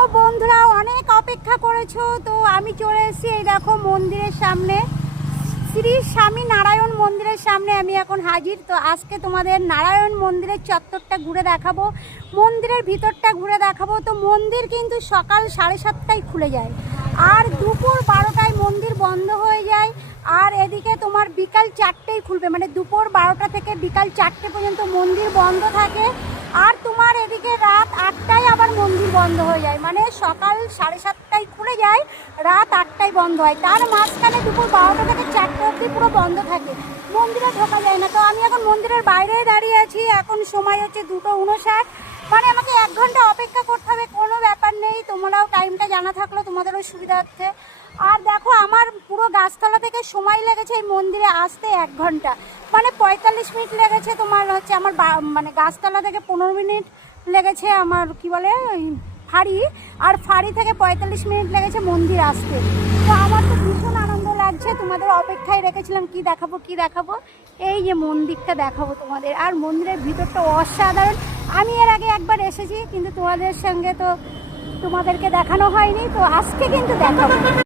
ও বন্ধুরা, অনেক অপেক্ষা করেছো তো আমি চলে এসেছি। এই দেখো মন্দিরের সামনে, শ্রী স্বামী নারায়ণ মন্দিরের সামনে আমি এখন হাজির। তো আজকে তোমাদের নারায়ণ মন্দিরের চত্বরটা ঘুরে দেখাবো, মন্দিরের ভিতরটা ঘুরে দেখাবো। তো মন্দির কিন্তু সকাল 7:30টায় খুলে যায়, আর দুপুর 12টায় মন্দির বন্ধ হয়ে যায়। আর এদিকে তোমার বিকাল 4টেই খুলবে, মানে দুপুর 12টা থেকে বিকাল 4টে পর্যন্ত মন্দির বন্ধ থাকে। আর তোমার এদিকে রাত 8টায় আবার মন্দির বন্ধ হয়ে যায়, মানে সকাল 7:30টায় খুলে যায়, রাত 8টায় বন্ধ হয়। তার মাঝখানে দুপুর 12টা থেকে 4টে অবধি পুরো বন্ধ থাকে, মন্দিরে ঢোকা যায় না। তো আমি এখন মন্দিরের বাইরে দাঁড়িয়ে আছি, এখন সময় হচ্ছে 2:59, মানে আমাকে 1 ঘন্টা অপেক্ষা করতে হবে। কোনো ব্যাপার নেই, তোমরাও টাইমটা জানা থাকলো তোমাদেরও সুবিধার্থে। আর দেখো আমার পুরো গাছতলা থেকে সময় লেগেছে এই মন্দিরে আসতে 1 ঘন্টা, মানে 45 মিনিট লেগেছে। তোমার হচ্ছে আমার মানে গাছতলা থেকে 15 মিনিট লেগেছে আমার কি বলে ওই ফাঁড়ি, আর ফাঁড়ি থেকে 45 মিনিট লেগেছে মন্দির আসতে। তো আমার তো ভীষণ আনন্দ লাগছে, তোমাদের অপেক্ষায় রেখেছিলাম কি দেখাবো। এই যে মন্দিরটা দেখাবো তোমাদের, আর মন্দিরের ভিতরটা অসাধারণ। আমি এর আগে একবার এসেছি, কিন্তু তোমাদের সঙ্গে তো তোমাদেরকে দেখানো হয়নি, তো আজকে কিন্তু দেখাবো।